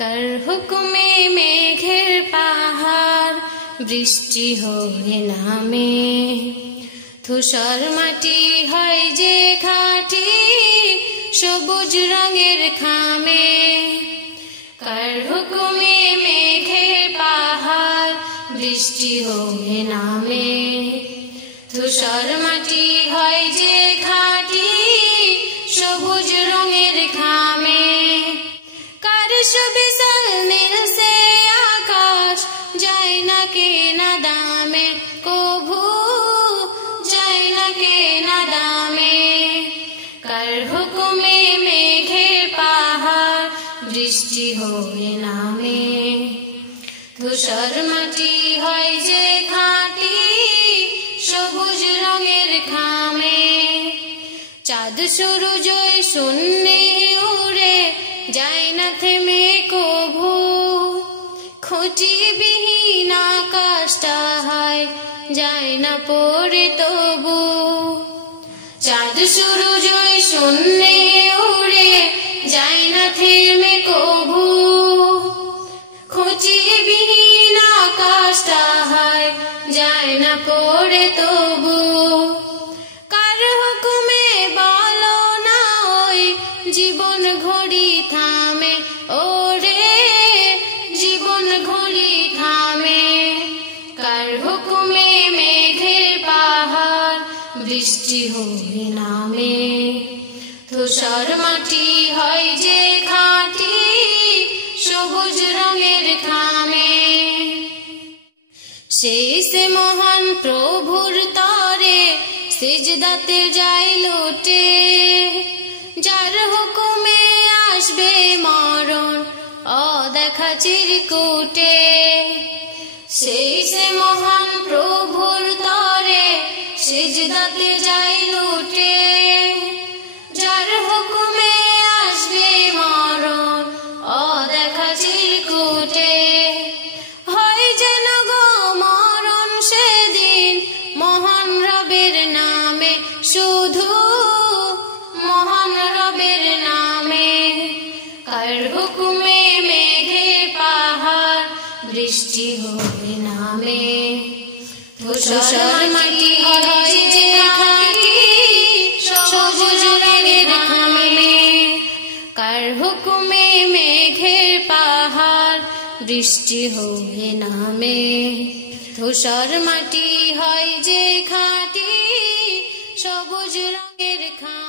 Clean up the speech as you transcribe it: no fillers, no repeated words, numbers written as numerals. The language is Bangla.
কার হুকুমে মেঘের পাহাড় বৃষ্টি হয়ে নামে, ধূসর মাটি হয় যে খাঁটি সবুজ রঙের খামে। কার হুকুমে মেঘের পাহাড় বৃষ্টি হয়ে নামে, ধূসর মাটি হয় যে খাঁটি সবুজ রঙের খামে। কার বিশাল নীলসে আকাশ যায় না কেনা দামে, কভু যায় না কেনা দামে। কার হুকুমে মেঘের পাহাড় বৃষ্টি হয়ে নামে, ধূসর মাটি হয় যে খাঁটি সবুজ রঙের খামে। চাঁদ সূরজ শূন্যে উড়ে যায় না থেমে কভু, খুঁটিবিহীন আকাশটা হয় যায় না পড়ে তবু। চাঁদ সূরজ শূন্যে উড়ে যায় না থেমে কভু, খুঁটিবিহীন আকাশটা হয় যায় না পড়ে তবু। কার হুকুমে বলো না ওই জীবন ঘড়ি থামে, ওরে জীবন ঘড়ি থামে। কার হুকুমে মেঘের পাহাড় বৃষ্টি হয়ে নামে, ধূসর মাটি হয় যে খাঁটি সবুজ রঙের খামে। সেই সে মহান প্রভুর তরে সিজদাতে যায় লুটে, যার হুকুমে আসবে মরণ অদেখা চিরকুটে। সেই সে মহান প্রভুর তরে সিজদাতে যায় লুটে, যার হুকুমে আসবে মরণ অদেখা চিরকুটে। হয় যেন গো মরণ সেদিন মহান রবের নামে, শুধু মহান রবের নামে। কার হুকুমে মেঘের পাহাড় বৃষ্টি হয়ে নামে, ধূসর মাটি হয় যে খাঁটি সবুজ রঙের খামে। কার হুকুমে মেঘের পাহাড় বৃষ্টি হয়ে নামে, ধূসর মাটি হয় যে খাঁটি সবুজ রঙের খামে।